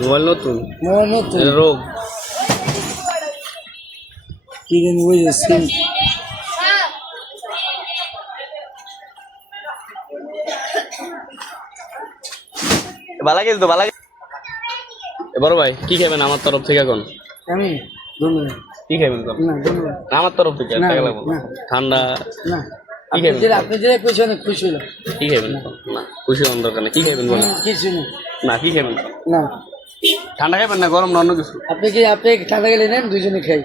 Mobile নতুন mobile নতুন রোগ কি জানি বুঝেছি ভালো গেছে তো ভালো বড় ভাই কি খাবেন আমার তরফ থেকে এখন আমি ধন্যবাদ কি খাবেন না ধন্যবাদ আমার তরফ থেকে না, টাকা না, লাগবো না। ঠান্ডা না কি খাবেন আপনি যে খুশি অনেক খুশি হলো কি খাবেন না খুশি হন দরকার নেই কি খাবেন বলেন কিছু না না কি খাবেন না ঠান্ডা খাবেন না গরম না অন্য কিছু আপনি ঠান্ডা গেলে নেন দুজনে খাই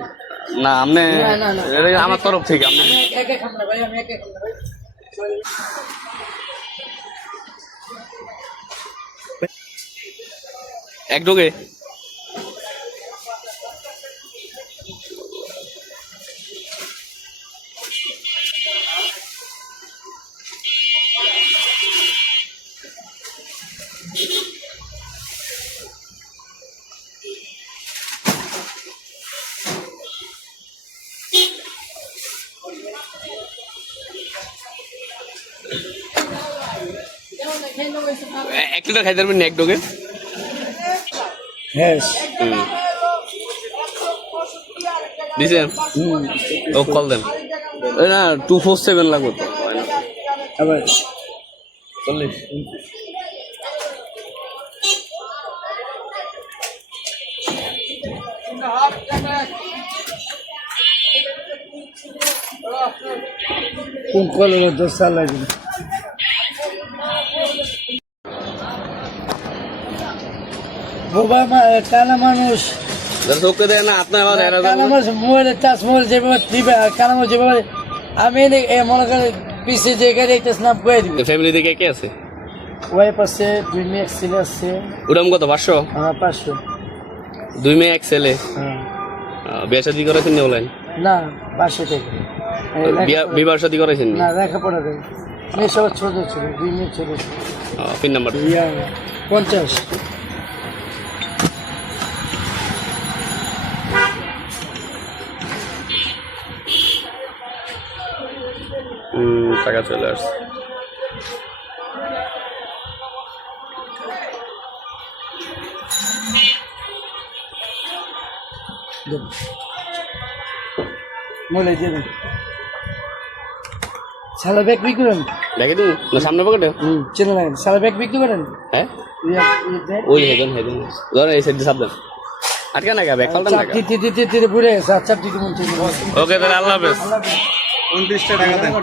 না আপনি না, না, না। এটা আমার তরফ থেকে আপনি আমি একা খাম না ভাই আমি একা খাম না ভাই এক ডোগে এক লিটার খাইতে পারবেন না এক ডোগে হ্যাঁ দিছেন ও কল দেন না 247 লাগবে তো আবার 40 কোন কলের দোষ লাগবে বোবা কানা মানুষ ওকে দেয় না আপনার আবার কানা মানুষ মোবাইলের টাচ মোবাইল যেভাবে দিবে আর কানা মানুষ যেভাবে আমি মনে করি পিছিয়ে যে গাড়ি একটা স্ন্যাপ করে দিবি ফ্যামিলি থেকে কে আছে ওয়াইফ আছে 2 মেয়ে এক ছেলে আছে ওরকম কত 500 আমার 500 2 মেয়ে এক ছেলে হ্যাঁ বিয়ে শাদী করেছেন না বলেন না 500 থেকে বিবাহ শাদী করেছেন না লেখাপড়া দেয় মেয়ে সব ছোট ছিল 2 মেয়ে ছোট ছিল পিন নাম্বার 50 টাকা চলে আসছে মোবাইল দিয়ে দেন সালা ব্যাগ বিক্রি করেন দেখে দিন না সামনে পকেটে চেনে লাগেন সালা ব্যাগ বিক্রি করেন হ্যাঁ ওই হেজন ধরেন এই সাইডে সাবধান আটকে না ব্যাগ ফালতাম না তিতে বুড়ে গেছে আচ্ছা দিতে মন ওকে তাহলে আল্লাহ হাফেজ 29 টাকা দেন